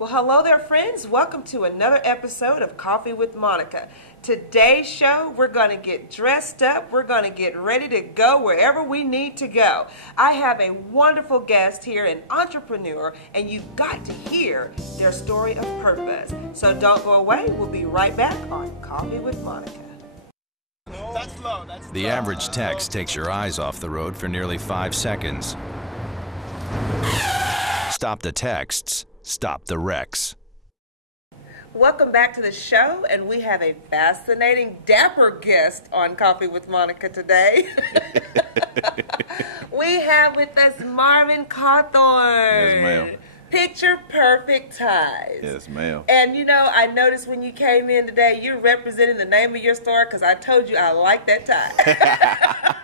Well, hello there, friends. Welcome to another episode of Coffee with Monica. Today's show, we're going to get dressed up. We're going to get ready to go wherever we need to go. I have a wonderful guest here, an entrepreneur, and you've got to hear their story of purpose. So don't go away. We'll be right back on Coffee with Monica. The average text takes your eyes off the road for nearly 5 seconds. Stop the texts. Stop the wrecks. Welcome back to the show, and we have a fascinating, dapper guest on Coffee with Monica today. We have with us Marvin Cawthon. Yes, ma'am. Picture Perfect Ties. Yes, ma'am. And you know, I noticed when you came in today, you're representing the name of your store because I told you I like that tie.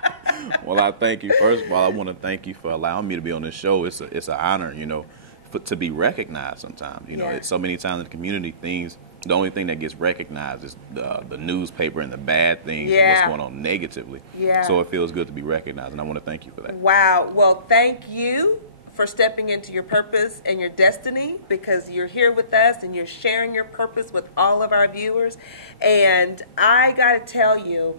Well, I thank you. First of all, I want to thank you for allowing me to be on this show. It's an honor, to be recognized sometimes. It's so many times in the community, the only thing that gets recognized is the newspaper and the bad things and what's going on negatively. Yeah. So it feels good to be recognized, and I want to thank you for that. Wow. Well, thank you for stepping into your purpose and your destiny, because you're here with us and you're sharing your purpose with all of our viewers. And I got to tell you,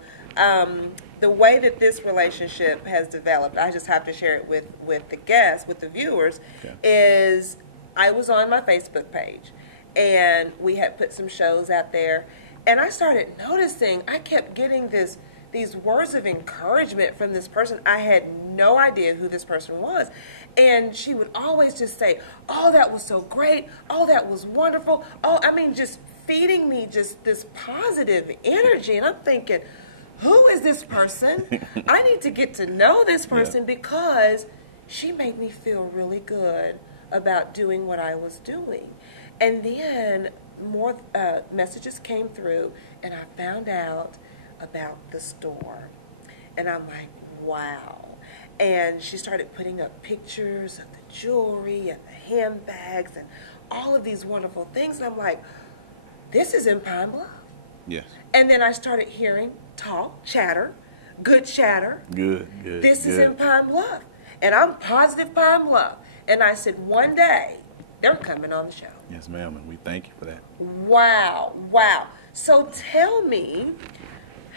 the way that this relationship has developed, I just have to share it with the guests, with the viewers, is I was on my Facebook page and we had put some shows out there, and I started noticing I kept getting these words of encouragement from this person. I had no idea who this person was. And she would always just say, "Oh, that was so great. Oh, that was wonderful." Oh, I mean, just feeding me just this positive energy. And I'm thinking, who is this person? I need to get to know this person because she made me feel really good about doing what I was doing. And then more messages came through, and I found out about the store. And I'm like, wow. And she started putting up pictures of the jewelry and the handbags and all of these wonderful things. And I'm like, this is in Pine Bluff. Yes. And then I started hearing talk, chatter, good chatter. Good. This is in Pine Bluff. And I'm positive Pine Bluff. And I said, one day, they're coming on the show. Yes, ma'am, and we thank you for that. Wow. So tell me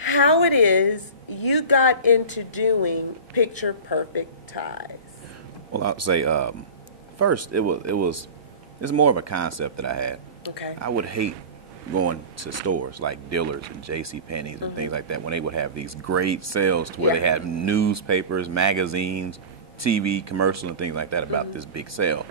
how it is you got into doing Picture Perfect Ties. Well, I'll say first it's more of a concept that I had. Okay. I would hate going to stores like Dillard's and J.C. Penney's and things like that when they would have these great sales to where they had newspapers, magazines, TV, commercials, and things like that about this big sale.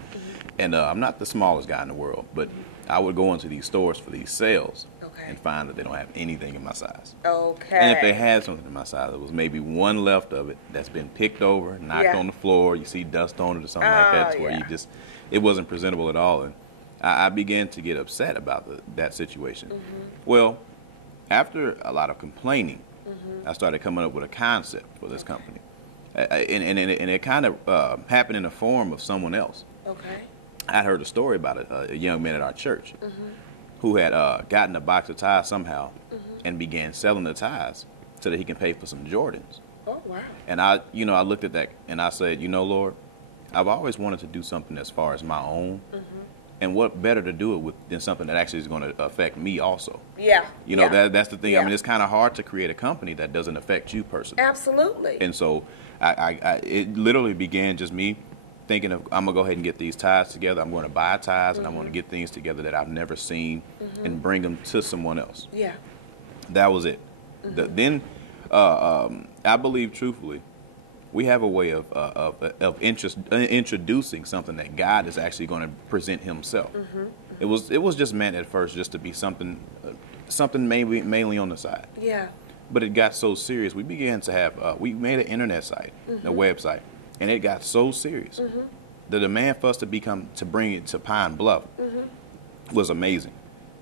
And I'm not the smallest guy in the world, but I would go into these stores for these sales and find that they don't have anything in my size. Okay. And if they had something in my size, it was maybe one left of it that's been picked over, knocked on the floor, you see dust on it or something like that, to where it wasn't presentable at all. And I began to get upset about that situation. Well, after a lot of complaining, I started coming up with a concept for this company. And it kind of happened in the form of someone else. Okay. I heard a story about a young man at our church who had gotten a box of ties somehow and began selling the ties so that he can pay for some Jordans. Oh, wow. And I looked at that and I said, Lord, I've always wanted to do something as far as my own. And what better to do it with than something that actually is going to affect me also. Yeah. That's the thing. Yeah. I mean, it's kind of hard to create a company that doesn't affect you personally. Absolutely. And so it literally began just me thinking of, I'm going to go ahead and get these ties together. I'm going to buy ties and I'm going to get things together that I've never seen and bring them to someone else. Yeah. That was it. Then I believe truthfully, we have a way of introducing something that God is actually going to present Himself. It was just meant at first just to be something mainly on the side. Yeah. But it got so serious. We began to have we made an internet site, a website, and it got so serious. The demand for us to bring it to Pine Bluff was amazing.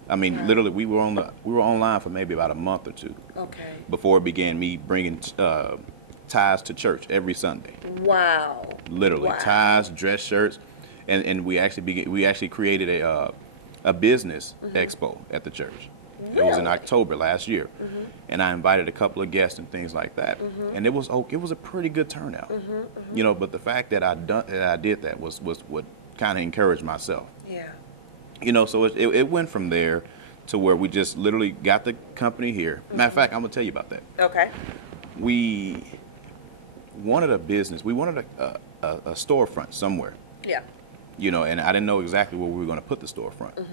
I mean, literally, we were online for maybe about a month or two. Okay. Before it began me bringing ties to church every Sunday. Wow. Literally, ties, dress shirts, and we actually created a business expo at the church. Really? It was in October last year, and I invited a couple of guests and things like that, and it was a pretty good turnout. But the fact that I did that was what kind of encouraged myself. Yeah. You know, so it went from there to where we just literally got the company here. Matter of fact, I'm gonna tell you about that. Okay. We wanted a business. We wanted a storefront somewhere. Yeah. You know, and I didn't know exactly where we were going to put the storefront.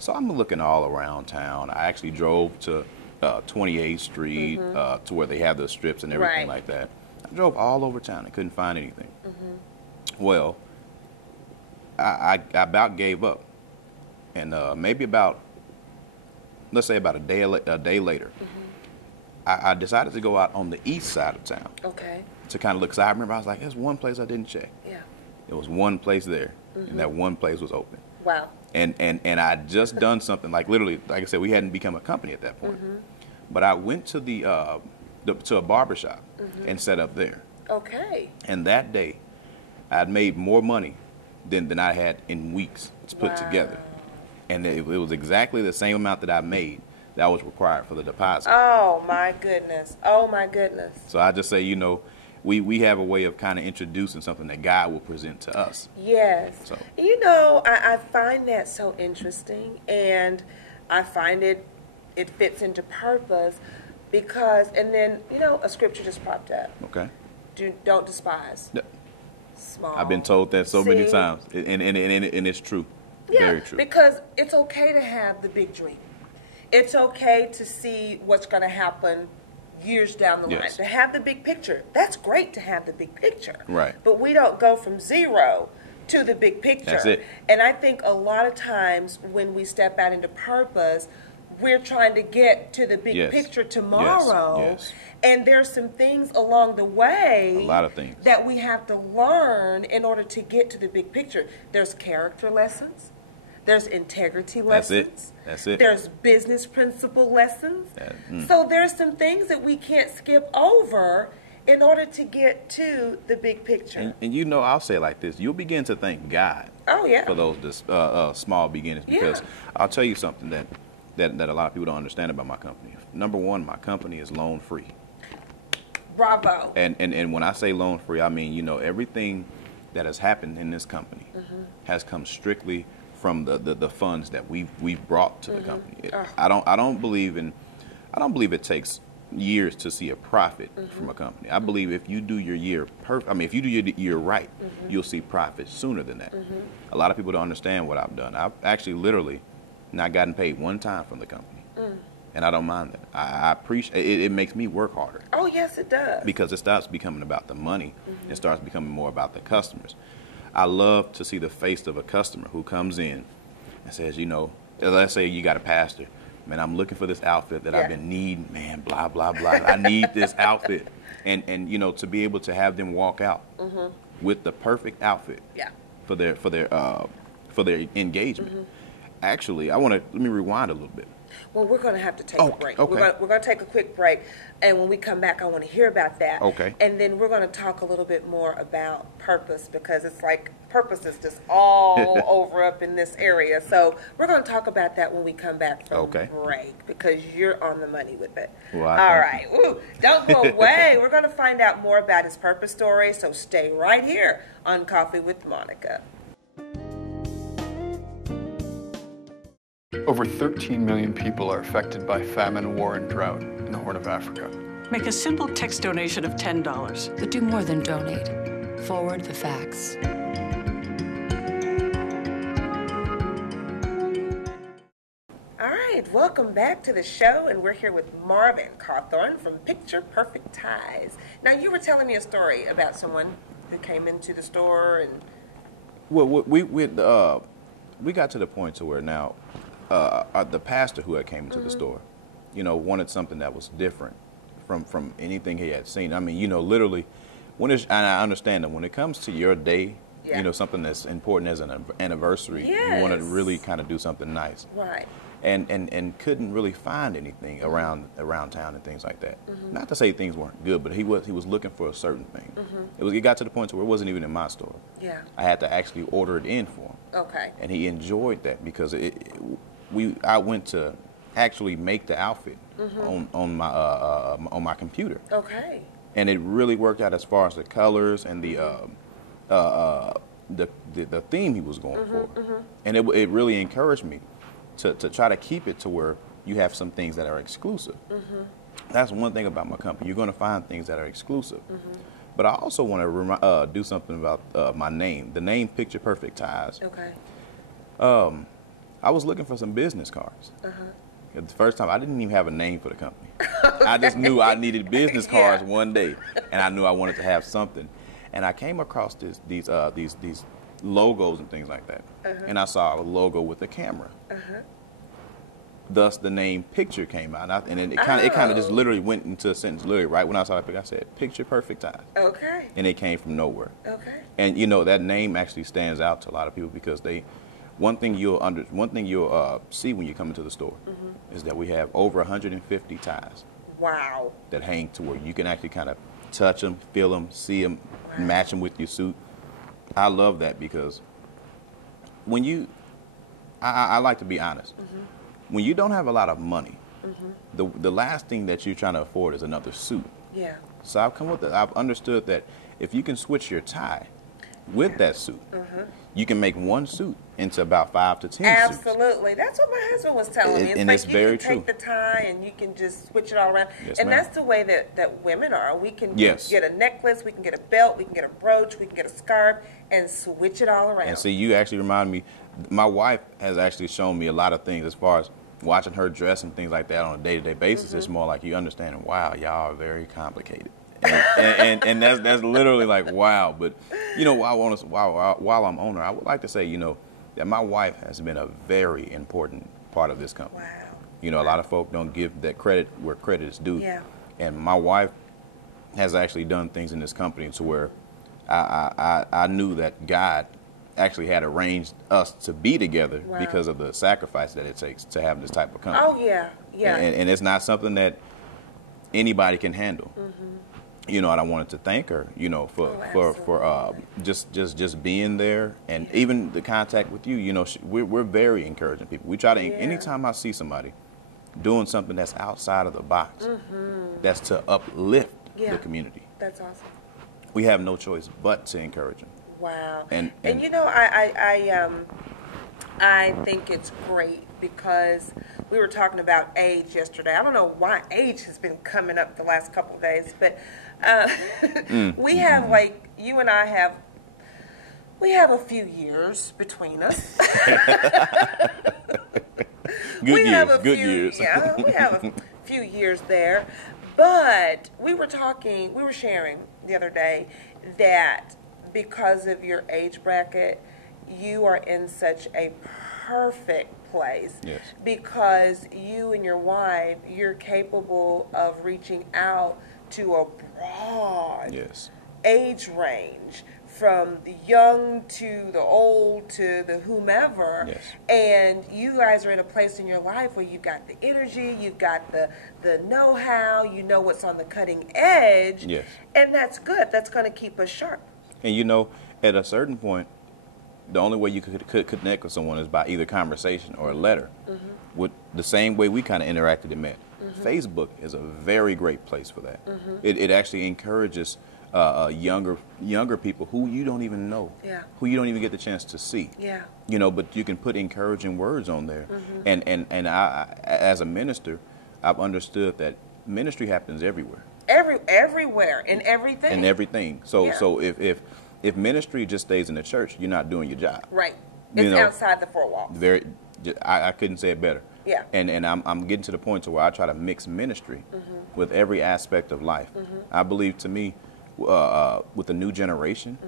So I'm looking all around town. I actually drove to 28th Street to where they have the strips and everything like that. I drove all over town and couldn't find anything. Well, I about gave up. And maybe about, let's say about a day later, I decided to go out on the east side of town. Okay. To kind of look. So I remember I was like, there's one place I didn't check. Yeah. There was one place there, and that one place was open. Wow. And I had just done something, like literally, like I said, we hadn't become a company at that point. But I went to to a barbershop and set up there. Okay. And that day, I had made more money than I had in weeks to put together. And it was exactly the same amount that I made that was required for the deposit. Oh, my goodness. Oh, my goodness. So I just say, you know, we have a way of kind of introducing something that God will present to us. Yes. So. You know, I find that so interesting, and I find it fits into purpose because, and then, you know, a scripture just popped up. Okay. Don't despise. Yep. Small. I've been told that so many times, and it's true. Yeah, very true. Because it's okay to have the big dream. It's okay to see what's going to happen years down the line. To have the big picture. That's great to have the big picture. Right. But we don't go from zero to the big picture. That's it. And I think a lot of times when we step out into purpose, we're trying to get to the big picture tomorrow. Yes. And there's some things along the way, a lot of things, that we have to learn in order to get to the big picture. There's character lessons. There's integrity lessons. That's it. There's business principle lessons. So there's some things that we can't skip over in order to get to the big picture. And you know, I'll say it like this. You'll begin to thank God for those small beginnings, because I'll tell you something that a lot of people don't understand about my company. Number one, my company is loan free. Bravo. And when I say loan free, I mean, you know, everything that has happened in this company has come strictly from the funds that we've brought to the company. I don't believe it takes years to see a profit from a company. I believe if you do your year if you do your year right, you'll see profit sooner than that. A lot of people don't understand what I've done. I've actually literally not gotten paid one time from the company. And I don't mind that. I appreciate it. It makes me work harder. Oh, yes, it does. Because it starts becoming about the money. It starts becoming more about the customers. I love to see the face of a customer who comes in and says, you know, let's say you got a pastor. Man, I'm looking for this outfit that I've been needing. Man, blah, blah, blah. I need this outfit. And you know, to be able to have them walk out with the perfect outfit for their engagement. Actually, let me rewind a little bit. Well, we're going to have to take a break. Okay. We're going to take a quick break, and when we come back, I want to hear about that. Okay. And then we're going to talk a little bit more about purpose, because it's like purpose is just all over up in this area. So we're going to talk about that when we come back from break, because you're on the money with it. Well, all right. Ooh, don't go away. We're going to find out more about his purpose story, so stay right here on Coffee with Monica. Over 13 million people are affected by famine, war, and drought in the Horn of Africa. Make a simple text donation of $10. But do more than donate. Forward the facts. All right, welcome back to the show, and we're here with Marvin Cawthon from Picture Perfect Ties. Now, you were telling me a story about someone who came into the store and... Well, we got to the point to where now the pastor who had came into the store, you know, wanted something that was different from anything he had seen. I mean, you know, literally, and I understand that when it comes to your day, you know, something that's important as an anniversary, you want to really kind of do something nice. Right. And couldn't really find anything around town and things like that. Not to say things weren't good, but he was looking for a certain thing. It got to the point to where it wasn't even in my store. Yeah. I had to actually order it in for him. Okay. And he enjoyed that because I went to actually make the outfit on my computer. Okay. And it really worked out as far as the colors and the the theme he was going for. And it really encouraged me to try to keep it to where you have some things that are exclusive. That's one thing about my company. You're going to find things that are exclusive. But I also want to do something about my name. The name Picture Perfect Ties. Okay. I was looking for some business cards. The first time, I didn't even have a name for the company. I just knew I needed business cards one day, and I knew I wanted to have something. And I came across these logos and things like that. And I saw a logo with a camera. Thus, the name Picture came out, and it kind of just literally went into a sentence. Literally, right when I saw that picture, I said, "Picture Perfect Ties." Okay. And it came from nowhere. Okay. And you know that name actually stands out to a lot of people because one thing you'll see when you come into the store is that we have over 150 ties. Wow. That hang to where you can actually kind of touch them, feel them, see them, match them with your suit. I love that because when I like to be honest. When you don't have a lot of money, the last thing that you're trying to afford is another suit. Yeah. So I've understood that if you can switch your tie with that suit, you can make one suit into about 5 to 10 suits. Absolutely. That's what my husband was telling me. And it's very true. You can take the tie and you can just switch it all around. Yes, and ma'am. that's the way that women are. We can Yes. get a necklace, we can get a belt, we can get a brooch, we can get a scarf, and switch it all around. And see, you actually remind me, my wife has actually shown me a lot of things as far as watching her dress and things like that on a day-to-day basis. It's more like you understand, wow, y'all are very complicated. And that's literally like, wow. But, you know, while I'm on her, I would like to say, you know, that my wife has been a very important part of this company. Wow. You know, a lot of folk don't give that credit where credit is due. Yeah. And my wife has actually done things in this company to where I knew that God actually had arranged us to be together because of the sacrifice that it takes to have this type of company. Oh, yeah, yeah. And it's not something that anybody can handle. You know, and I wanted to thank her, you know, for just being there, and even the contact with you. You know, we're very encouraging people. We try to anytime I see somebody doing something that's outside of the box, that's to uplift the community. That's awesome. We have no choice but to encourage them. Wow. And you know, I think it's great because we were talking about age yesterday. I don't know why age has been coming up the last couple of days, but we have, like, you and I have, we have a few years between us. Good years. Yeah, we have a few years there. But we were sharing the other day that because of your age bracket, you are in such a perfect place. Yes. Because you and your wife, you're capable of reaching out to a broad age range, from the young to the old to the whomever. Yes. And you guys are in a place in your life where you've got the energy, you've got the know-how, you know what's on the cutting edge. Yes. And that's good. That's going to keep us sharp. And you know, at a certain point, the only way you could connect with someone is by either conversation or a letter. With the same way we kind of interacted and met. Facebook is a very great place for that. It actually encourages younger people who you don't even know, who you don't even get the chance to see. Yeah. You know, but you can put encouraging words on there. And I, as a minister, I've understood that ministry happens everywhere. Everywhere, in everything. In everything. So if ministry just stays in the church, you're not doing your job. Right. It's outside the four walls. I couldn't say it better. Yeah. And I'm getting to the point to where I try to mix ministry with every aspect of life. I believe, to me, with the new generation,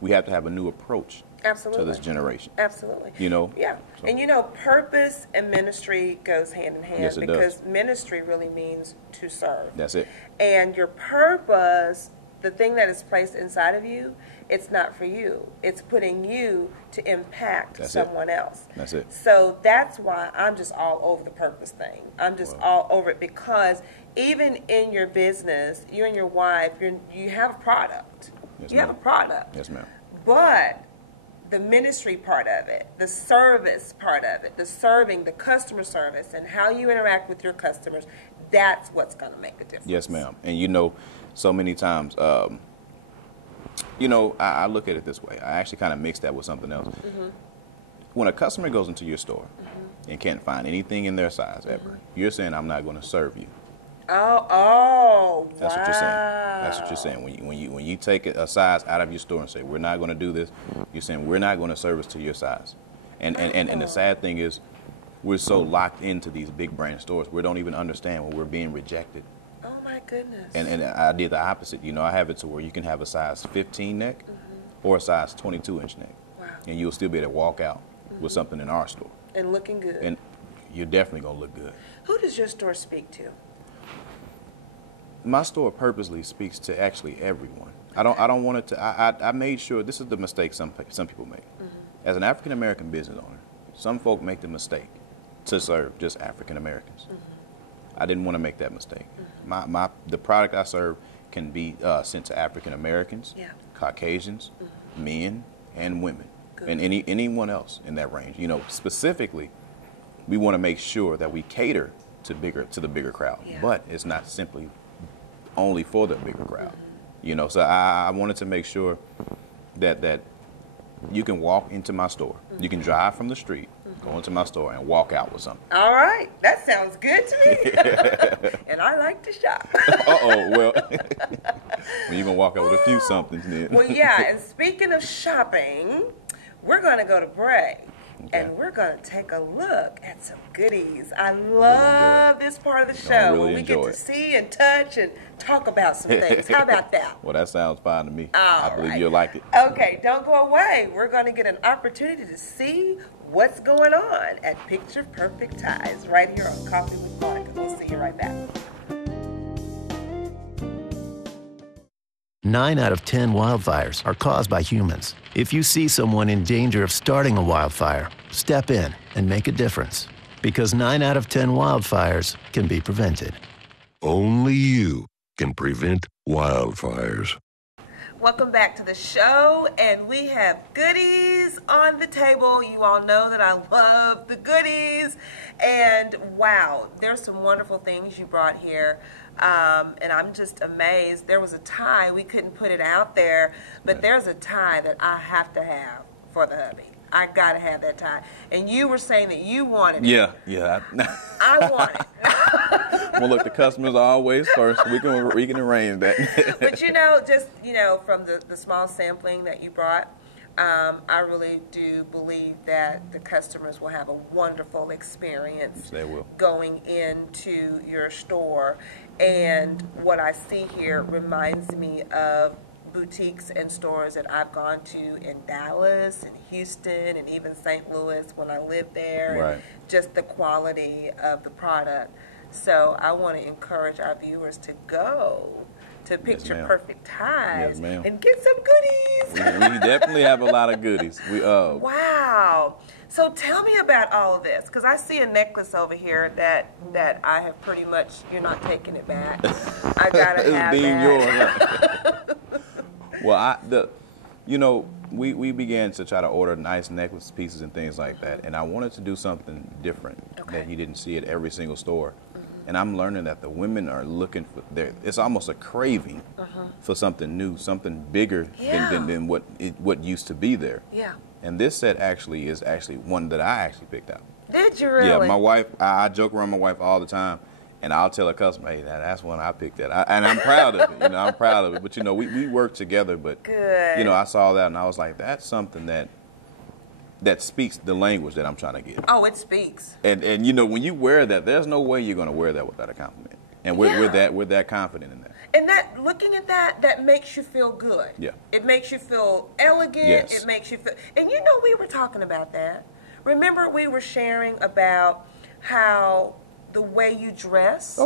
we have to have a new approach to this generation. Absolutely. You know? Yeah. So. And you know, purpose and ministry goes hand in hand. Yes, it because does. Ministry really means to serve. That's it. And your purpose, the thing that is placed inside of you, it's not for you. It's putting you to impact someone else. That's it. So that's why I'm just all over the purpose thing. I'm just all over it, because even in your business, you and your wife, you have a product. Yes, you ma'am. have a product. Yes, ma'am. But the ministry part of it, the service part of it, the serving, the customer service, and how you interact with your customers, that's what's going to make a difference. Yes, ma'am. And you know, so many times, You know, I look at it this way. I actually kind of mix that with something else. When a customer goes into your store and can't find anything in their size ever, you're saying, I'm not going to serve you. Oh, That's what you're saying. That's what you're saying. When you take a size out of your store and say, we're not going to do this, you're saying, we're not going to service to your size. And the sad thing is, we're so locked into these big brand stores, we don't even understand when we're being rejected. Oh my goodness. And I did the opposite. You know, I have it to where you can have a size 15 neck or a size 22 inch neck. Wow. And you'll still be able to walk out with something in our store. And looking good. And you're definitely going to look good. Who does your store speak to? My store purposely speaks to actually everyone. I don't want it to. I made sure, this is the mistake some people make. As an African American business owner, some folk make the mistake to serve just African Americans. I didn't want to make that mistake. The product I serve can be sent to African Americans, Caucasians, men, and women, and anyone else in that range. You know, specifically, we want to make sure that we cater to the bigger crowd, but it's not simply only for the bigger crowd. You know, so I wanted to make sure that you can walk into my store. You can drive from the street, go into my store, and walk out with something. All right. That sounds good to me. And I like to shop. Uh-oh, well, you're going to walk out with a few somethings then. Well, yeah, and speaking of shopping, we're going to go to break. Okay. And we're going to take a look at some goodies. I love this part of the show really where we get to see and touch and talk about some things. How about that? Well, that sounds fine to me. All I believe right. you'll like it. Okay, don't go away. We're going to get an opportunity to see what's going on at Picture Perfect Ties right here on Coffee with Monica. We'll see you right back. 9 out of 10 wildfires are caused by humans. If you see someone in danger of starting a wildfire, step in and make a difference. Because 9 out of 10 wildfires can be prevented. Only you can prevent wildfires. Welcome back to the show, and we have goodies on the table. You all know that I love the goodies, and wow, there's some wonderful things you brought here, and I'm just amazed. There was a tie, we couldn't put it out there, but there's a tie that I have to have for the hubby. I gotta have that tie. And you were saying that you wanted it. Yeah. I want it. Well, look, the customers are always first. We can arrange that. But just from the small sampling that you brought, I really do believe that the customers will have a wonderful experience. Yes, they will. Going into your store. And what I see here reminds me of boutiques and stores that I've gone to in Dallas and Houston and even St. Louis when I lived there. Right. And just the quality of the product. So I want to encourage our viewers to go to Picture Perfect Ties and get some goodies. We definitely have a lot of goodies. Wow. So tell me about all of this, because I see a necklace over here that I have pretty much, you're not taking it back. I gotta have that. Yours. Well, we began to try to order nice necklace pieces and things like that, and I wanted to do something different that you didn't see at every single store. And I'm learning that the women are looking for it's almost a craving for something new, something bigger than what used to be there. Yeah. And this set is one that I actually picked out. Did you really? Yeah, my wife, I joke around my wife all the time, and I'll tell a customer, hey, that's one I picked that. And I'm proud of it. I'm proud of it. But, we work together. But, good. I saw that, and I was like, that's something that speaks the language that I'm trying to get. Oh, it speaks. And when you wear that, there's no way you're going to wear that without a compliment. And we're that confident in that. And that, looking at that makes you feel good. Yeah. It makes you feel elegant. Yes. It makes you feel, and we were talking about that. Remember we were sharing about how the way you dress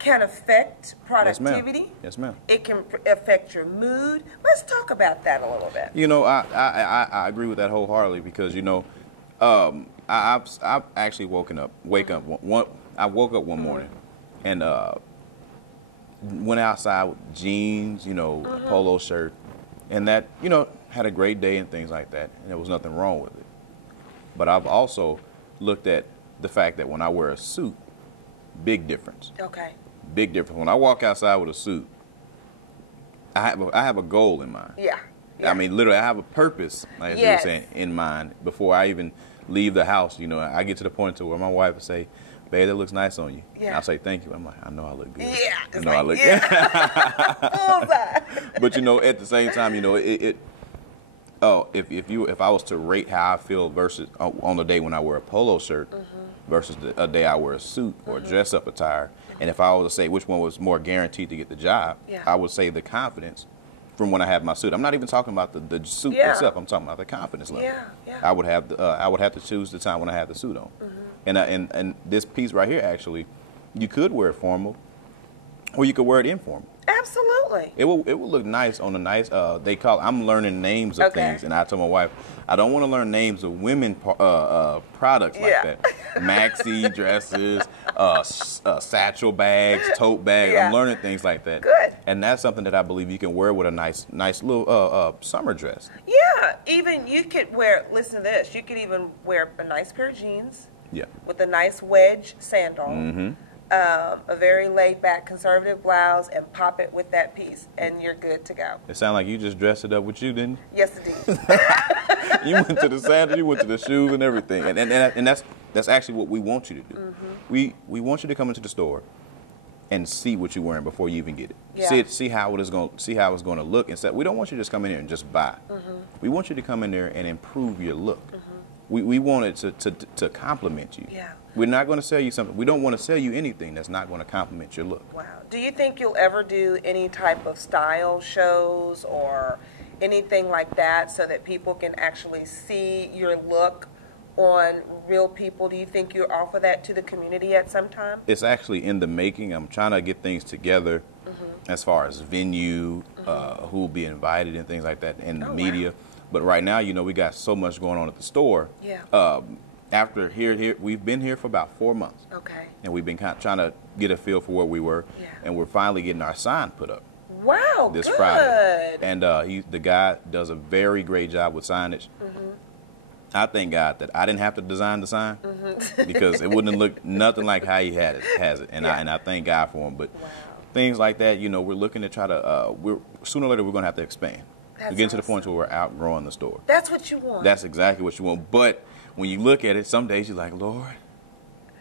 can affect productivity. Yes, ma'am. It can affect your mood. Let's talk about that a little bit. I agree with that wholeheartedly because, I've actually woke up one morning and went outside with jeans, polo shirt, and that, had a great day and things like that, and there was nothing wrong with it. But I've also looked at the fact that when I wear a suit, big difference. Okay. Big difference. When I walk outside with a suit, I have a goal in mind. Yeah. Yeah. I mean, literally, I have a purpose, like you were saying, in mind before I even leave the house. You know, I get to the point to where my wife will say, "Babe, that looks nice on you." Yeah. And I'll say, "Thank you." I'm like, "I know I look good." Yeah. I know I look good. Bullseye. But you know, at the same time, you know, if I was to rate how I feel versus on the day when I wear a polo shirt versus a day I wear a suit or dress up attire, and if I was to say which one was more guaranteed to get the job, I would say the confidence from when I have my suit. I'm not even talking about the suit itself. I'm talking about the confidence level. I would have to choose the time when I have the suit on. And this piece right here, actually, you could wear it formal, or you could wear it informal. Absolutely. It will look nice on a nice. I'm learning names of things, and I told my wife, I don't want to learn names of women products like that. Maxi dresses, satchel bags, tote bags. I'm learning things like that. Good. And that's something that I believe you can wear with a nice little summer dress. Yeah. Even you could wear. Listen to this. You could even wear a nice pair of jeans. Yeah. With a nice wedge sandal. A very laid-back conservative blouse, and pop it with that piece, and you're good to go. It sounds like you just dressed it up with you, didn't you? Yes, it did. You went to the sandals, you went to the shoes and everything, and that's actually what we want you to do. We want you to come into the store and see what you're wearing before you even get it. Yeah. See how it's going to look. Instead, we don't want you to just come in here and just buy. We want you to come in there and improve your look. We want it to compliment you. Yeah. We're not going to sell you something. We don't want to sell you anything that's not going to compliment your look. Wow. Do you think you'll ever do any type of style shows or anything like that so that people can actually see your look on real people? Do you think you'll offer that to the community at some time? It's actually in the making. I'm trying to get things together as far as venue, who will be invited and things like that, and the media. Wow. But right now, you know, we got so much going on at the store. Yeah. After here, we've been here for about 4 months. Okay. And we've been kind of trying to get a feel for where we were. Yeah. And we're finally getting our sign put up. Wow, this good. Friday. And the guy does a very great job with signage. I thank God that I didn't have to design the sign because it wouldn't have looked nothing like how he has it. And I thank God for him. But things like that, you know, we're looking to try to, sooner or later we're going to have to expand. We're getting to the point where we're outgrowing the store. That's what you want. That's exactly what you want. But when you look at it, some days you're like, Lord,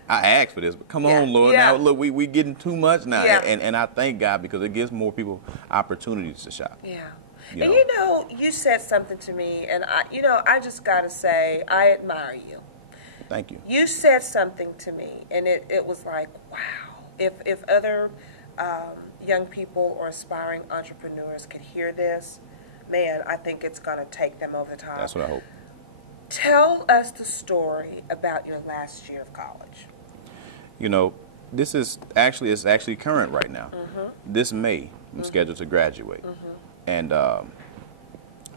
I asked for this, but come on, Lord. Now, look, we getting too much now. And I thank God because it gives more people opportunities to shop. Yeah. And you know, you said something to me, and I just got to say, I admire you. Thank you. You said something to me, and it was like, wow. If other young people or aspiring entrepreneurs could hear this, man, I think it's going to take them over the top. That's what I hope. Tell us the story about your last year of college. You know, this is actually current right now. This May, I'm scheduled to graduate. And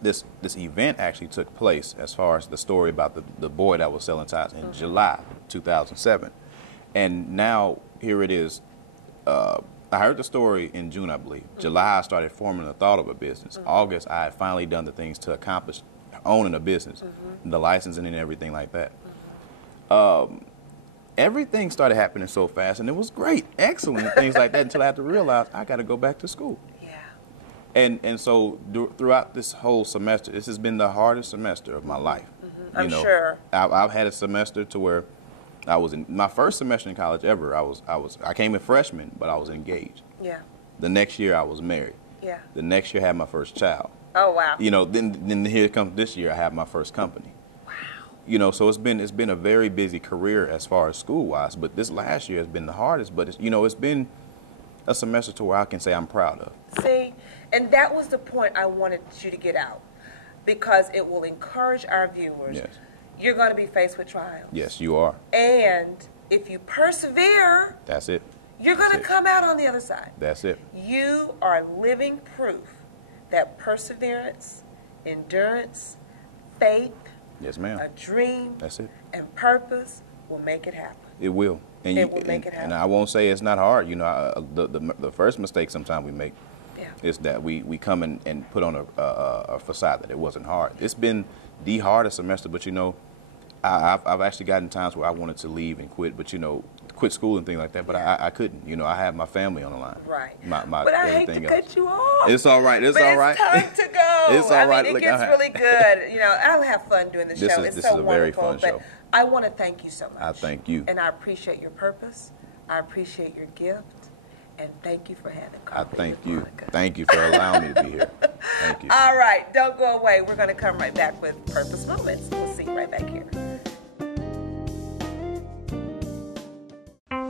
this event actually took place, as far as the story about the boy that was selling ties, in July 2007. And now here it is. I heard the story in June, I believe. July, I started forming the thought of a business. August, I had finally done the things to accomplish owning a business, the licensing and everything like that. Everything started happening so fast, and it was great, excellent, things like that, until I had to realize I got to go back to school. Yeah. And so throughout this whole semester, this has been the hardest semester of my life. I'm sure. I've had a semester to where I was in my first semester in college ever. I came in freshman, but I was engaged. Yeah. The next year I was married. Yeah. The next year I had my first child. Oh wow. You know, then here comes this year I have my first company. Wow. You know, so it's been a very busy career as far as school wise, but this last year has been the hardest. But it's been a semester to where I can say I'm proud of. See, and that was the point I wanted you to get out, because it will encourage our viewers. Yes. You're going to be faced with trials. Yes, you are. And if you persevere, that's it. You're going to come out on the other side. That's it. You are living proof that perseverance, endurance, faith, yes, ma'am, a dream, that's it, and purpose will make it happen. It will. And it will make it happen. And I won't say it's not hard. You know, the first mistake sometimes we make is that we come and put on a facade that it wasn't hard. It's been the hardest semester, but you know, I've actually gotten times where I wanted to leave and quit, but quit school and things like that. But I couldn't. I had my family on the line. Right. My but I hate to cut you off. It's all right. It's all right. It's time to go. It's all right. It gets really good. I'll have fun doing the show. This is a very fun show. I want to thank you so much. I thank you. And I appreciate your purpose. I appreciate your gift. And thank you for having coffee. I thank you. Monica. Thank you for allowing me to be here. Thank you. All right. Don't go away. We're going to come right back with Purpose Moments. We'll see you right back here.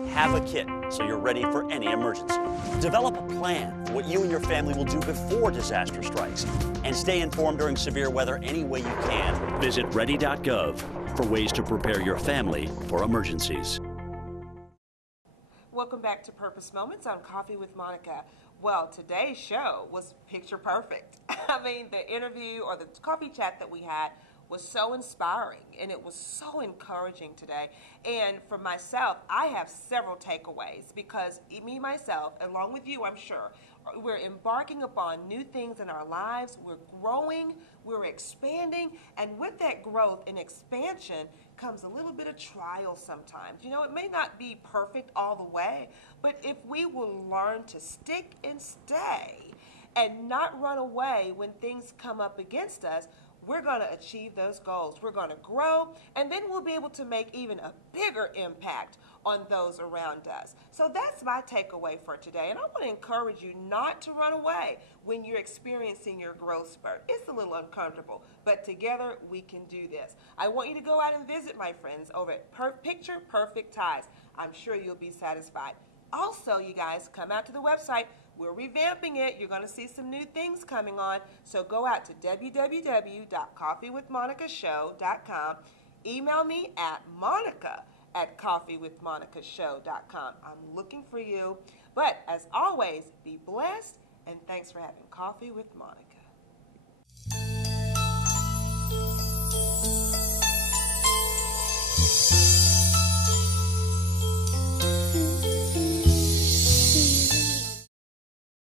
Have a kit so you're ready for any emergency. Develop a plan for what you and your family will do before disaster strikes. And stay informed during severe weather any way you can. Visit ready.gov for ways to prepare your family for emergencies. Welcome back to Purpose Moments on Coffee with Monica. Well, today's show was picture perfect. I mean, the interview or the coffee chat that we had was so inspiring, and it was so encouraging today. And for myself, I have several takeaways because me, myself, along with you, I'm sure, we're embarking upon new things in our lives. We're growing, we're expanding, and with that growth and expansion comes a little bit of trial sometimes. It may not be perfect all the way, but if we will learn to stick and stay and not run away when things come up against us, we're going to achieve those goals. We're going to grow, and then we'll be able to make even a bigger impact on those around us. So that's my takeaway for today. And I want to encourage you not to run away when you're experiencing your growth spurt. It's a little uncomfortable, but together we can do this. I want you to go out and visit my friends over at Picture Perfect Ties. I'm sure you'll be satisfied. Also, you guys, come out to the website. We're revamping it. You're going to see some new things coming on. So go out to www.coffeewithmonicashow.com. Email me at monica@coffeewithmonicashow.com. I'm looking for you. But as always, be blessed, and thanks for having Coffee with Monica.